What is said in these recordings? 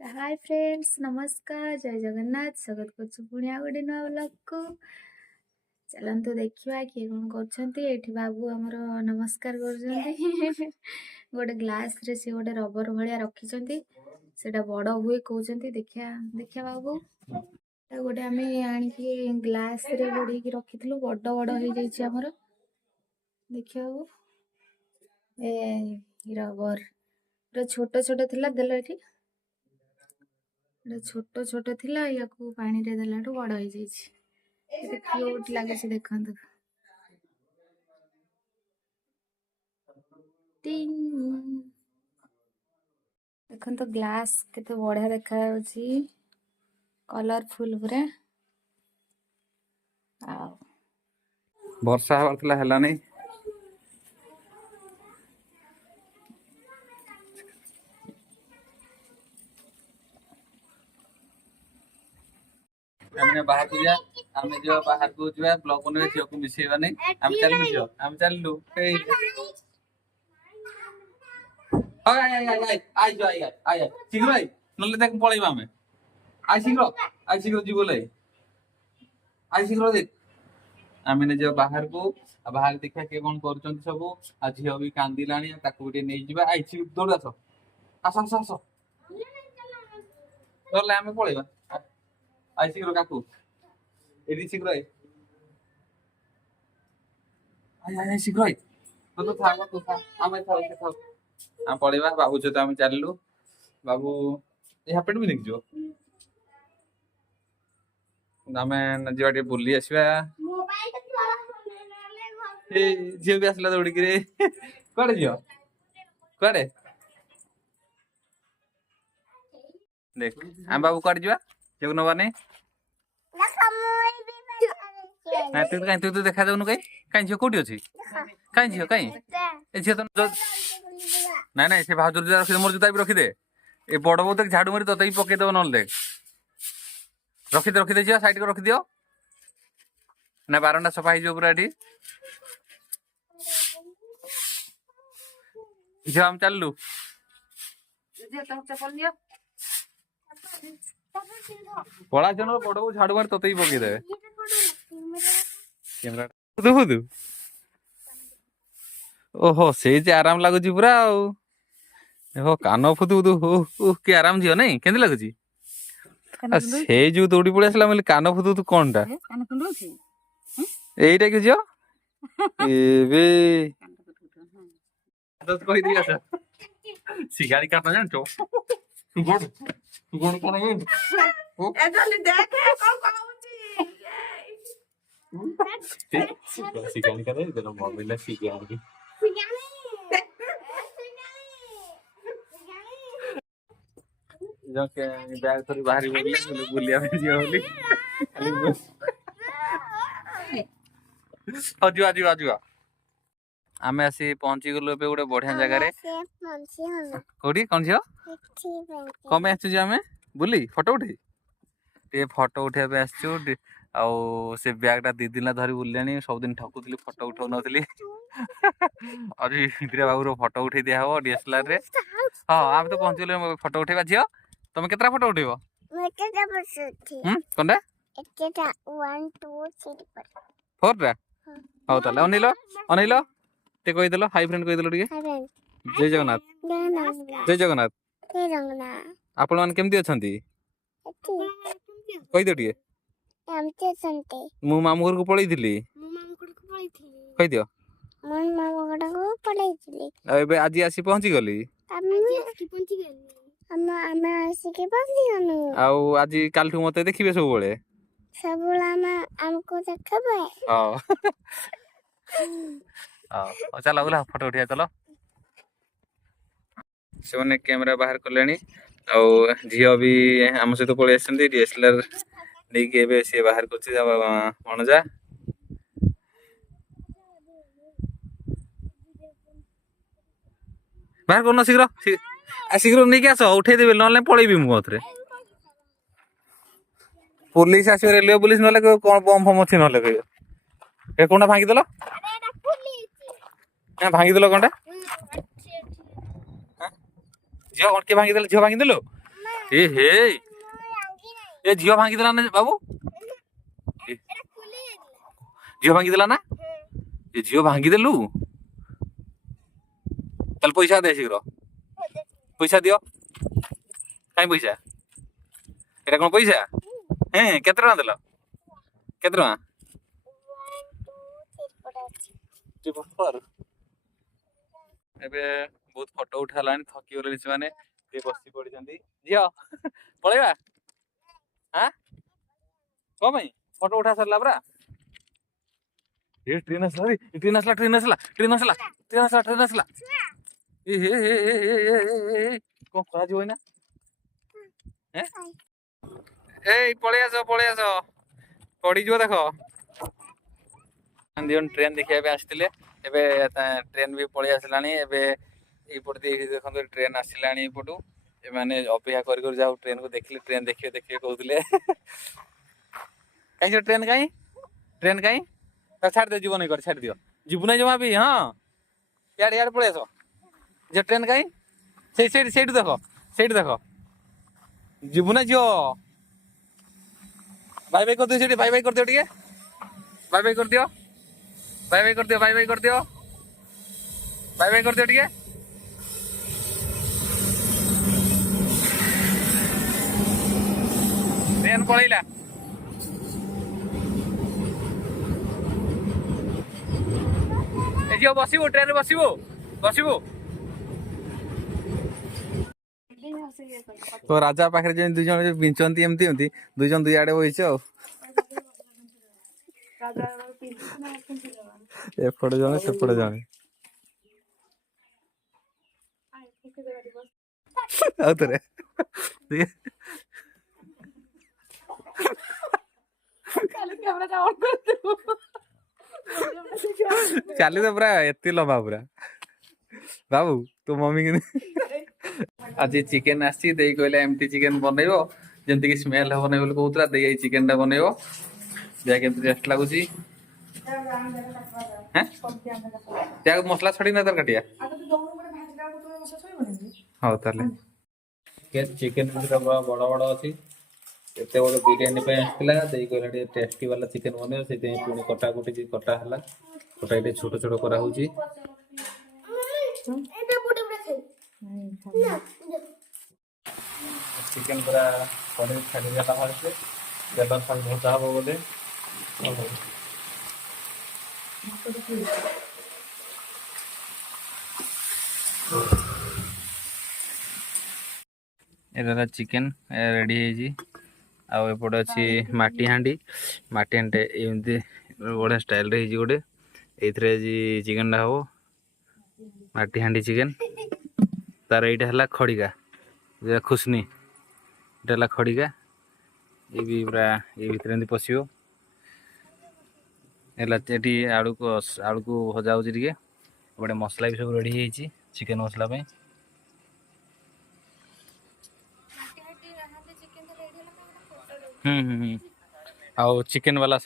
Hi friends, नमस्कार, जय जगन्नाथ। स्वागत करछु पुणी आ गोटे नुआ ब्लॉग को। चलंतु देखिबा किए कोन करछंती। एठी बाबू हमर नमस्कार करछंती। गोटे ग्लास रे से गोटे रबर भलिया रखिछंती, सेटा बड़ हुए कहउछंती। देखिया देखिया बाबू, गोटे आमे आनी कि ग्लास रे बड़ी की रखिथिलु, बड़ बड़ हे जाई छी हमर। देखिया बाबू, ए रबर रे छोट छोट थिला देला एठी, छोट छोट थिला, याकू पानी रे देलाठू बड़ हो जाइछि। केते क्यूट लागेछि देखंतु। टिंग देखंतु, ग्लास केते बढ़िया देखा जाउछि, कलरफुल पुरा। आ वर्षा हबार थिला हैला नहीं। हमने बाहर को जा, हमें जो बाहर को जो ब्लॉग बने झियो को मिसेबा नहीं। हम चलनु झियो, हम चलनु ए आई जो आई शीघ्र आई नले देख पळैबा हमें। आई शीघ्र जीवो लै। आई शीघ्र देख आमे ने जो बाहर को बाहर देखा के कोन करचंती सब। आ झियो भी कांदिलाणी, ताको गुटे नै जिबा। आई छि दौड़ आस आस आस नले हमें पळैबा। आई शीघ्र काकू एडी शीघ्र आई आई शीघ्र आई तो था आमे था के था हम पळैबा। बाबू जो तो हम चललु। बाबू ए हापेट भी देख जो आमे जेवाटे बुली आसीबा। ए जियो भी आसला दौड़ी के कोड़े जियो कोड़े देख हम बाबू कोड़े जिबा जेउ नबा नै ना। तू तो देखा जाउनु काई झियो कोठी अछि काई झियो काई ए झियो तो ना ना से भाउजर जा रखि मोर जुता भी रखि दे। ए बड़ बौ तक झाड़ू मारी तते ही पके दो नल देख। रखि दे झियो साइड को रखि दियो ना। बारंडा सफा ही जो पूरा एठी झियो हम चललु। पड़ा जन बड़ बौ झाड़ू मारी तते ही पके दे कैमरा दु ओहो से जे आराम लागुची पूरा हो कान फुदु दु हो के आराम जियो नहीं केंदी लागुची। से जो दौड़ी पड़ी आसला मतलब कान फुदु तू कोनटा एइटा के जियो एबे तो कहि दिया सर सिगारी काटना जान तो तू गोड़ कोन ओ ए जल्दी देख कोन कहउची सिगारी का दे तो मोबाइल सिगारी जो के बैग थोड़ी बाहरी बोली बुलिया में जियो बोली आजुआ आमे आसी पहुंची गलो पे गोटे बढ़िया जगह रे। कोडी कोन छियो कमे आछु जे आमे बुली फोटो उठे ते फोटो उठे पे आछु। आ से बैग टा 2 दिन धरी बुलियानी सब दिन ठकुतली फोटो उठौ नथली। अरे इतरे बाबू रो फोटो उठे दिया हो डीएसएलआर रे। हां आमे तो पहुंची गलो फोटो उठेबा जियो। तुम केतरा फोटो उठेबो कोनडा एकेटा 1 2 3 4 रा हो ताले अनिलो ते कहि देलो हाय फ्रेंड कहि देलो टिके जय जगन्नाथ जय जगन्नाथ आपण मान केमती अछंती कहि दो टिके एमते संते मु मामू घर को पळई थिली कहि दियो मन मामू घर को पळई थिली। एबे आज आसी पहुंची गली हम आसी के पहुंची गनु। आउ आज काल ठु मते देखिबे सब बळे हमको देखबे। हां हां चलो बोला फोटो उठिया चलो। से कैमरा बाहर कलेनी झियो भी आम सहित पळई आछंती डीएसएलआर नहीं के बे से बाहर करछि मनजा बाहर करनो शीघ्र शीघ्र नहीं के आस उठे देबे नले पळईबी मु अथरे। पुलिस आसी रेलवे पुलिस नले कोन बम फम अछि नले कहियो ए कोना भांगी देलो ए भांगी देलो कोनटा झियो कोन के भांगी देलो झियो भांगी देलो ए हे ए झियो भांगी देला ना बाबू झियो भांगी देला ना ए झियो भांगी देलु चल पैसा दे शीघ्र पैसा दियो काई पैसा एटा कोन पैसा हैं केते टका देला केते टका एबे बहुत फोटो उठालानी थकी गले माने ते बसी पड़ी झियो पळेबा हाँ कौन भाई फोटो उठा सरला परा ये ट्रेन असला ए हे कौन करा जो ना हैं ए पळे आसो पड़ी जो देखो दिवन ट्रेन देखिया पे आस्तिले एबे ट्रेन भी पळे आसलानी एबे ए पड़ते देखो ट्रेन आसिलानी पटू ए माने अपेक्षा कर जाओ ट्रेन को देखले ट्रेन देखिए कहउतले कहीं ट्रेन कहीं तो छाड़ दे जीवन कर छाड़ दियो जीवन जमा भी हाँ यार यार पड़े आसो जो ट्रेन कहीं से देखो जीवन जो बाय बाय कर दियो बाय बाय कर दियो ठीक बाय बाय कर दियो बाय बाय कर दियो बाय बाय कर दियो बाय बाय कर दियो ठीक ट्रेन पळैला ए जो बसिबो ट्रेन बसिबो तो राजा पाखे जो दुई जन बिंचंती एमती दुई जन दुई आड़े बइछ एपटे जने सेपटे जने आउतरे चली तो पूरा एत लंबा पूरा बाबू तो मम्मी के आज चिकेन आसी कहले एमती चिकेन बनइबो जेमती कि स्मेल हो बोली कहूला दे चिकेन टा बनइबो जाके टेस्ट लगुच मसला छड़ी ना तर काटिया हाँ ताले चिकेन बड़ बड़ अच्छी एत बड़ बिरियानी आसला दे कहला टेस्टी वाला चिकेन बन से पुणी कटाकुटी कटा है कटा छोट छोट कराऊँ चिकेन पूरा कड़े छाड़ीगला फास्ट तेल सब भजा हम बोले एटा चिकेन रेडी आउट अच्छी माटी हांडी एमती बढ़िया स्टाइल रे गोटे ये चिकेन टा हम माटी हांडी चिकेन तार यहाँ है खड़िका खुशनी ये खड़िका ये भी पूरा ये भर पशो ये आलू को भजा हो गोटे मसला भी सब रेडी चिकेन मसला आउ चिकेन वाला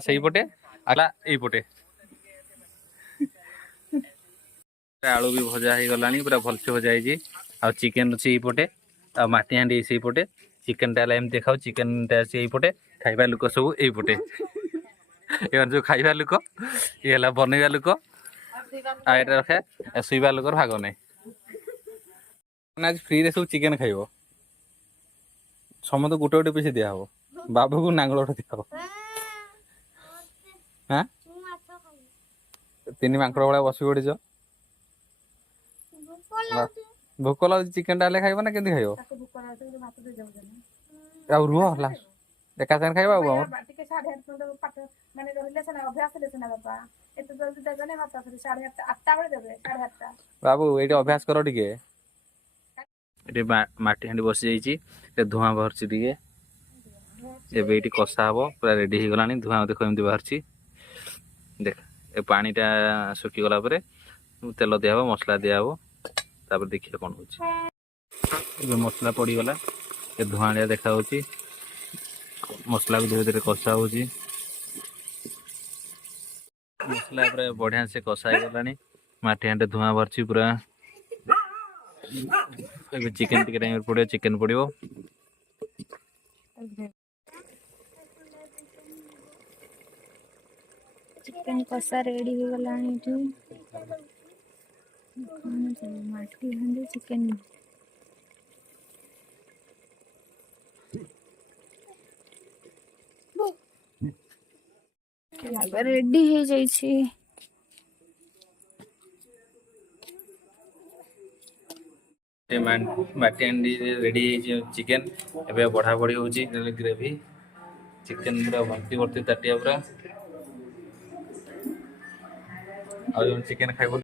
सही पटे आला यही पटे आलू भी भजा हो गलानी पूरा भलसे भजा है चिकेन अच्छी यहीपटे आ माटी हांडी से पटे चिकेन टा एम देखा चिकेन टा यही पटे खाइबा लोक सब यहीपटे एम जो खाइबा लोक ये बनइबा लोक आ रखे शुवा लोकर भाग ना आज फ्री सब चिकेन खाइब समस्त गोटे गोटे पीस दिया हम बाबू को नांगल दिया हाँ तीन मांकड़ भाया बस पड़च भोक लगे चिकेन टा खाइब ना केमती खाइब रुह एका साथ खाइबा बाबू ये अभ्यास कर टे माटी हांडी बसी जाइए धुआं बाहर टे कषा हम पूरा रेडी हो गलानी धुआं देख एमती बाहर देख ए पानीटा सुखीगला तेल दिया मसला दिया तापर देखिए कौन हो मसला पड़गला ये धुआं देखा मसला भी धीरे धीरे कषा हो मसला पूरा बढ़िया से कषा गलानी माटी हांडी धुआं बाहर पूरा ଏବେ ଚିକେନ ଟିକେ ଟାଇମରେ ପଡ଼ିବ ଚିକେନ ପଡ଼ିବ। ଚିକେନ କଷା ରେଡି ହେଇଗଲାଣି ଏଠି। ମାଟି ହାଣ୍ଡି ଚିକେନ ରେଡି ହେଇଯାଇଛି। ମାଟି ହାଣ୍ଡି ରେଡି ହେଇଛି ଚିକେନ। ଏବେ ବଢା ବଢି ହଉଛି ଗ୍ରେଭି। ଚିକେନ ପୁରା ଭର୍ତ୍ତି ଭର୍ତ୍ତି ତାଟିଆ ପୁରା। ଆଉ ଚିକେନ ଖାଇବ।